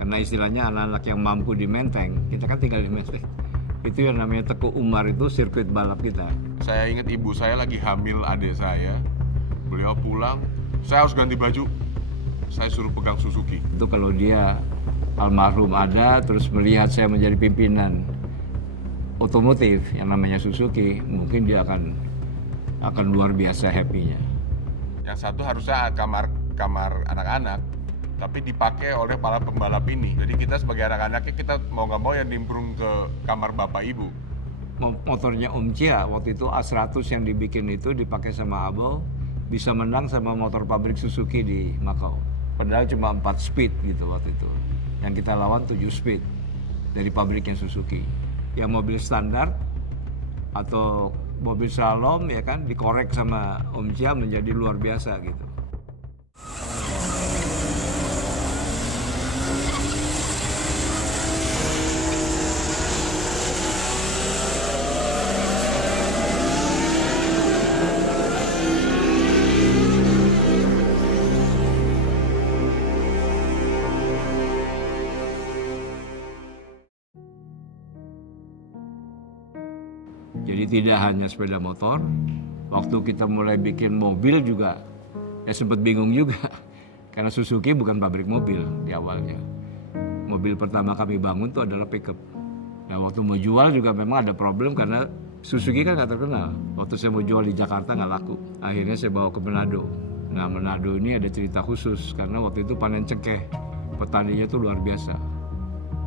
Karena istilahnya anak-anak yang mampu di Menteng, kita kan tinggal di Menteng. Itu yang namanya Teguh Umar, itu sirkuit balap kita. Saya ingat ibu saya lagi hamil adik saya. Beliau pulang, saya harus ganti baju. Saya suruh pegang Suzuki. Itu kalau dia almarhum ada, terus melihat saya menjadi pimpinan otomotif yang namanya Suzuki, mungkin dia akan luar biasa happy-nya. Yang satu harusnya kamar anak-anak, tapi dipakai oleh para pembalap ini. Jadi kita sebagai anak-anaknya, kita mau nggak mau yang nimbrung ke kamar bapak ibu. Motornya Om Cia waktu itu A100 yang dibikin itu dipakai sama Abel, bisa menang sama motor pabrik Suzuki di Makau. Padahal cuma 4 speed gitu waktu itu. Yang kita lawan 7 speed dari pabriknya Suzuki. Yang mobil standar atau mobil slalom ya kan dikorek sama Om Cia menjadi luar biasa gitu. Jadi tidak hanya sepeda motor, waktu kita mulai bikin mobil juga ya sempat bingung juga. Karena Suzuki bukan pabrik mobil di awalnya. Mobil pertama kami bangun itu adalah pickup. Nah waktu mau jual juga memang ada problem karena Suzuki kan nggak terkenal. Waktu saya mau jual di Jakarta nggak laku. Akhirnya saya bawa ke Manado. Nah Manado ini ada cerita khusus karena waktu itu panen cengkeh. Petaninya itu luar biasa.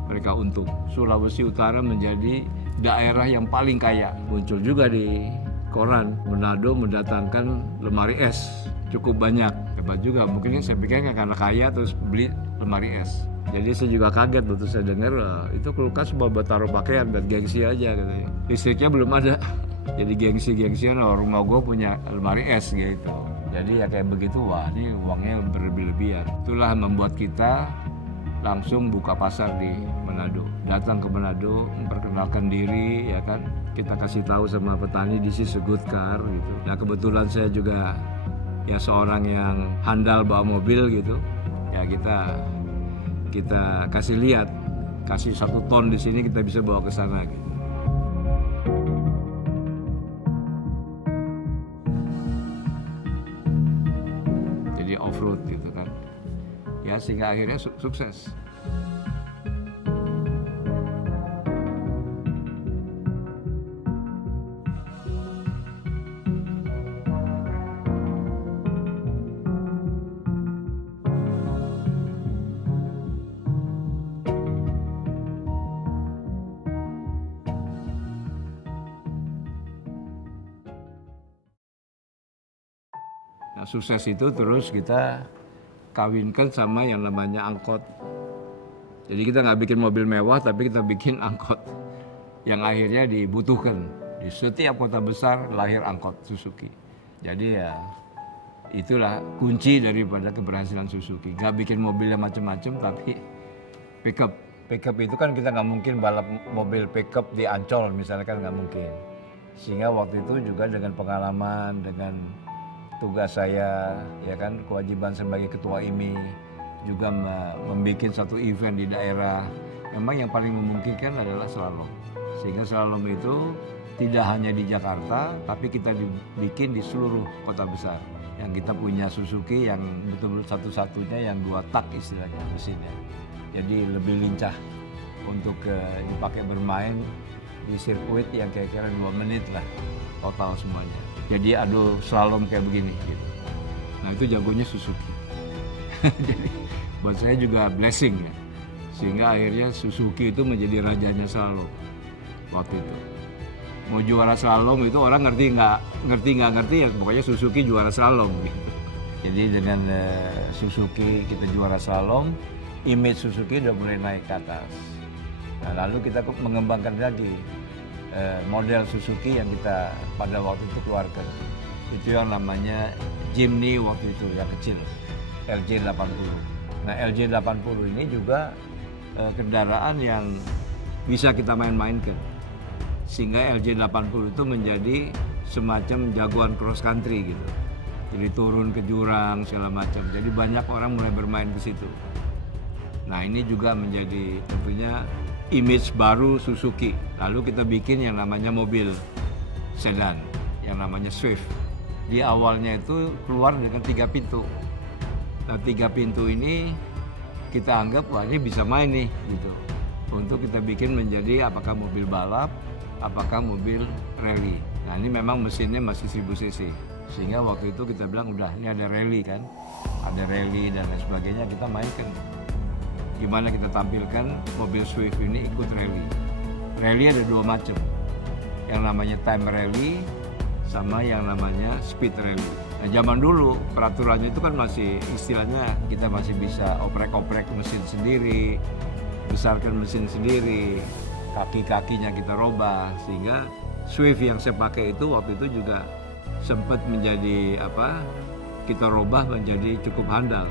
Mereka untung. Sulawesi Utara menjadi daerah yang paling kaya. Muncul juga di koran, Manado mendatangkan lemari es cukup banyak. Hebat juga, mungkin saya pikir karena kaya terus beli lemari es. Jadi saya juga kaget waktu saya dengar itu kulkas buat taruh pakaian, buat gengsi aja katanya. Listriknya belum ada. Jadi gengsi-gengsian rumah gue punya lemari es gitu. Jadi ya kayak begitu, wah ini uangnya berlebih-lebihan. Itulah membuat kita langsung buka pasar di Manado. Datang ke Manado, memperkenalkan diri, ya kan. Kita kasih tahu sama petani this is a good car gitu. Nah kebetulan saya juga ya seorang yang handal bawa mobil gitu. Ya kita kasih lihat, kasih 1 ton di sini kita bisa bawa ke sana gitu. Jadi off road gitu kan. Ya sehingga akhirnya sukses. Nah, sukses itu terus kita kawinkan sama yang namanya angkot. Jadi kita nggak bikin mobil mewah, tapi kita bikin angkot yang akhirnya dibutuhkan. Di setiap kota besar lahir angkot Suzuki. Jadi ya itulah kunci daripada keberhasilan Suzuki. Nggak bikin mobil yang macam-macam, tapi pickup. Pickup itu kan kita nggak mungkin balap mobil pickup di Ancol misalnya, kan nggak mungkin. Sehingga waktu itu juga dengan pengalaman, dengan tugas saya, ya kan, kewajiban sebagai ketua IMI juga membuat satu event di daerah. Memang yang paling memungkinkan adalah slalom. Sehingga slalom itu tidak hanya di Jakarta, tapi kita bikin di seluruh kota besar. Yang kita punya Suzuki yang betul-betul satu-satunya yang 2 tak istilahnya mesinnya. Jadi lebih lincah untuk dipakai bermain di sirkuit yang kira-kira 2 menit lah total semuanya. Jadi aduh slalom kayak begini gitu. Nah itu jagonya Suzuki. Jadi buat saya juga blessing ya. Sehingga akhirnya Suzuki itu menjadi rajanya slalom waktu itu. Mau juara slalom itu orang ngerti nggak ngerti ya pokoknya Suzuki juara slalom gitu. Jadi dengan Suzuki kita juara slalom, image Suzuki udah mulai naik ke atas. Nah lalu kita mengembangkan lagi model Suzuki yang kita pada waktu itu keluarkan. Itu yang namanya Jimny waktu itu, yang kecil, LJ80. Nah LJ80 ini juga kendaraan yang bisa kita main-mainkan. Sehingga LJ80 itu menjadi semacam jagoan cross country gitu. Jadi turun ke jurang segala macam. Jadi banyak orang mulai bermain ke situ. Nah ini juga menjadi tentunya image baru Suzuki. Lalu kita bikin yang namanya mobil sedan, yang namanya Swift. Di awalnya itu keluar dengan 3 pintu. Nah 3 pintu ini kita anggap wah ini bisa main nih gitu. Untuk kita bikin menjadi apakah mobil balap, apakah mobil rally. Nah ini memang mesinnya masih 1000 cc. Sehingga waktu itu kita bilang udah ini ada rally kan. Ada rally dan lain sebagainya, kita mainkan. Gimana kita tampilkan mobil Swift ini ikut rally. Rally ada 2 macam. Yang namanya time rally sama yang namanya speed rally. Nah zaman dulu peraturannya itu kan masih istilahnya kita masih bisa oprek-oprek mesin sendiri, besarkan mesin sendiri, kaki-kakinya kita robah, sehingga Swift yang saya pakai itu waktu itu juga sempat menjadi kita robah menjadi cukup handal.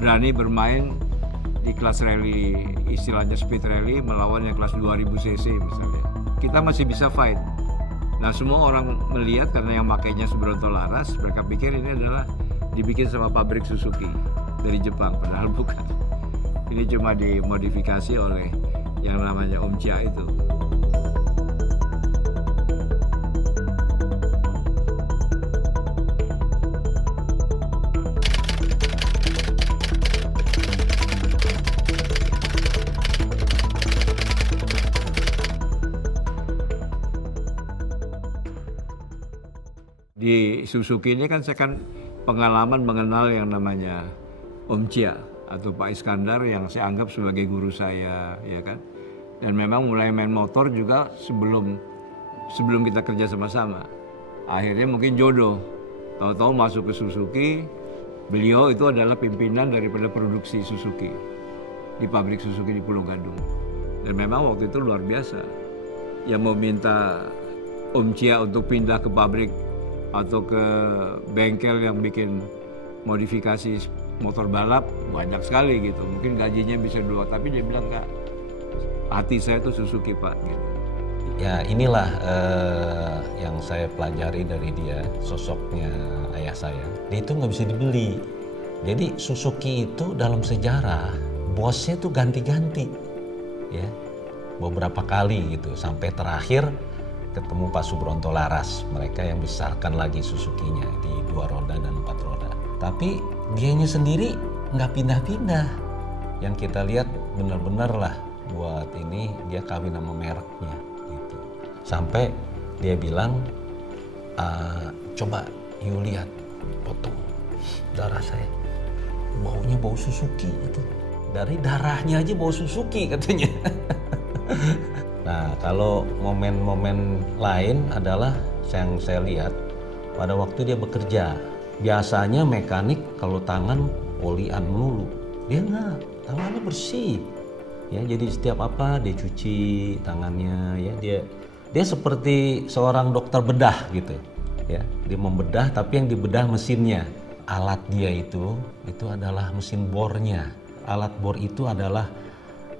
Berani bermain di kelas rally, istilahnya speed rally, melawan yang kelas 2000 cc misalnya. Kita masih bisa fight. Nah semua orang melihat karena yang makainya Subronto Laras, mereka pikir ini adalah dibikin sama pabrik Suzuki dari Jepang, padahal bukan. Ini cuma dimodifikasi oleh yang namanya Om Chia itu. Di Suzuki ini kan saya pengalaman mengenal yang namanya Om Chia atau Pak Iskandar yang saya anggap sebagai guru saya, ya kan. Dan memang mulai main motor juga sebelum kita kerja sama-sama. Akhirnya mungkin jodoh. Tahu-tahu masuk ke Suzuki, beliau itu adalah pimpinan daripada produksi Suzuki di pabrik Suzuki di Pulau Gadung. Dan memang waktu itu luar biasa. Yang mau minta Om Chia untuk pindah ke pabrik atau ke bengkel yang bikin modifikasi motor balap banyak sekali gitu. Mungkin gajinya bisa 2, tapi dia bilang enggak. Hati saya itu Suzuki Pak. Gitu. Ya inilah yang saya pelajari dari dia, sosoknya ayah saya. Dia itu nggak bisa dibeli. Jadi Suzuki itu dalam sejarah bosnya tuh ganti-ganti, ya beberapa kali gitu sampai terakhir ketemu Pak Subronto Laras, mereka yang besarkan lagi Suzuki-nya di 2 roda dan 4 roda. Tapi dianya sendiri nggak pindah-pindah. Yang kita lihat benar-benar lah buat ini dia kawin sama mereknya gitu. Sampai dia bilang, coba you lihat potong darah saya, baunya bau Suzuki gitu. Dari darahnya aja bau Suzuki katanya. Nah, kalau momen-momen lain adalah yang saya lihat pada waktu dia bekerja. Biasanya mekanik kalau tangan olian melulu, dia enggak, tangannya bersih. Ya, jadi setiap apa dia cuci tangannya, ya dia seperti seorang dokter bedah gitu. Ya, dia membedah tapi yang dibedah mesinnya. Alat dia itu adalah mesin bornya. Alat bor itu adalah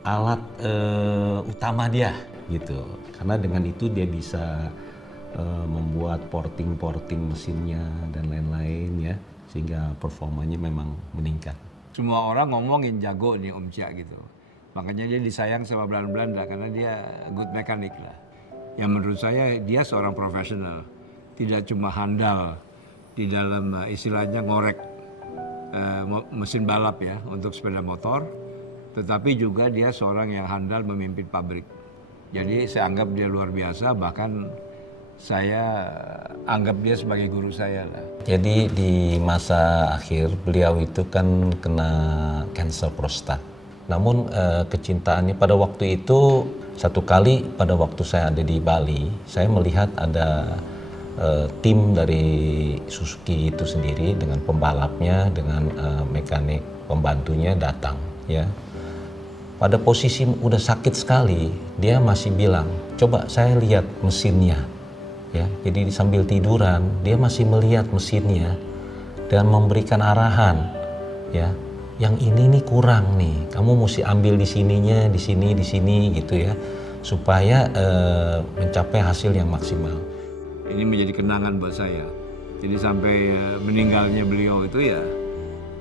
alat utama dia gitu, karena dengan itu dia bisa membuat porting mesinnya dan lain-lain ya, sehingga performanya memang meningkat. Semua orang ngomongin jago nih Om Chia gitu, makanya dia disayang sama Belanda karena dia good mechanic lah. Yang menurut saya dia seorang profesional, tidak cuma handal di dalam istilahnya ngorek mesin balap ya untuk sepeda motor, tetapi juga dia seorang yang handal memimpin pabrik. Jadi saya anggap dia luar biasa, bahkan saya anggap dia sebagai guru saya lah. Jadi di masa akhir beliau itu kan kena kanker prostat. Namun kecintaannya pada waktu itu, satu kali pada waktu saya ada di Bali, saya melihat ada tim dari Suzuki itu sendiri dengan pembalapnya, dengan mekanik pembantunya datang ya. Pada posisi udah sakit sekali, dia masih bilang, coba saya lihat mesinnya. Ya, jadi sambil tiduran, dia masih melihat mesinnya dan memberikan arahan. Ya, yang ini nih kurang nih, kamu mesti ambil di sininya, di sini gitu ya, supaya mencapai hasil yang maksimal. ini menjadi kenangan buat saya. Jadi sampai meninggalnya beliau itu ya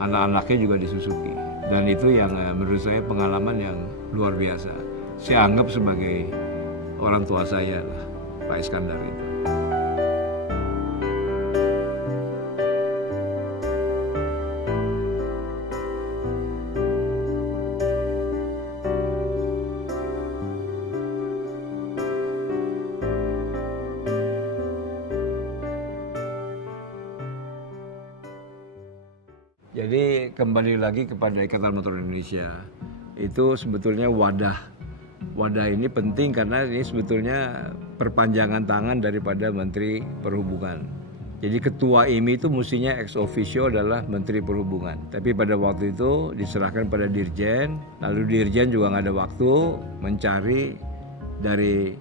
anak-anaknya juga disusupi. Dan itu yang menurut saya pengalaman yang luar biasa. Saya anggap sebagai orang tua saya lah, Pak Iskandar itu. Jadi kembali lagi kepada Ikatan Motor Indonesia, itu sebetulnya wadah ini penting karena ini sebetulnya perpanjangan tangan daripada Menteri Perhubungan. Jadi ketua IMI itu mestinya ex officio adalah Menteri Perhubungan. Tapi pada waktu itu diserahkan pada Dirjen, lalu Dirjen juga nggak ada waktu mencari dari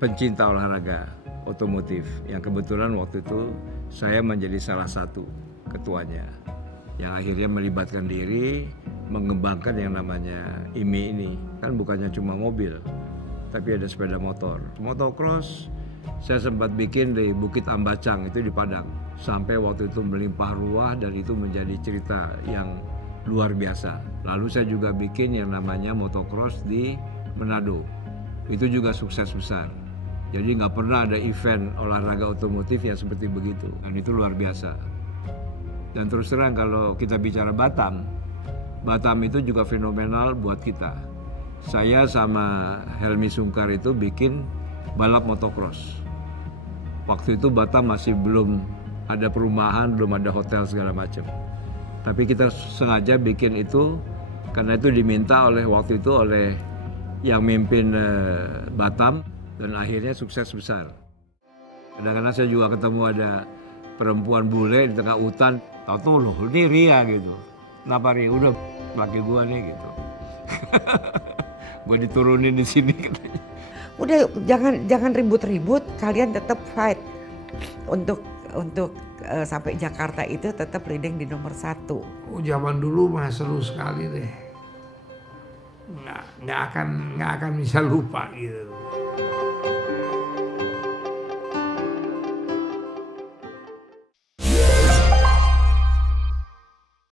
pencinta olahraga otomotif. Yang kebetulan waktu itu saya menjadi salah satu ketuanya. Yang akhirnya melibatkan diri mengembangkan yang namanya IMI ini. Kan bukannya cuma mobil, tapi ada sepeda motor. Motocross saya sempat bikin di Bukit Ambacang itu di Padang. Sampai waktu itu melimpah ruah dan itu menjadi cerita yang luar biasa. Lalu saya juga bikin yang namanya motocross di Manado. Itu juga sukses besar. Jadi nggak pernah ada event olahraga otomotif yang seperti begitu. Dan itu luar biasa. Dan terus terang kalau kita bicara Batam itu juga fenomenal buat kita. Saya sama Helmi Sungkar itu bikin balap motocross. Waktu itu Batam masih belum ada perumahan, belum ada hotel segala macam. Tapi kita sengaja bikin itu karena itu diminta waktu itu oleh yang mimpin Batam dan akhirnya sukses besar. Kadang-kadang saya juga ketemu ada perempuan bule di tengah hutan. Tahu loh, ini Ria gitu. Kenapa Ria? Udah laki gua nih gitu. Gua diturunin di sini katanya. Udah jangan ribut-ribut, kalian tetap fight untuk sampai Jakarta itu tetap leading di nomor 1. Oh, zaman dulu mah seru sekali deh. Nggak akan bisa lupa gitu.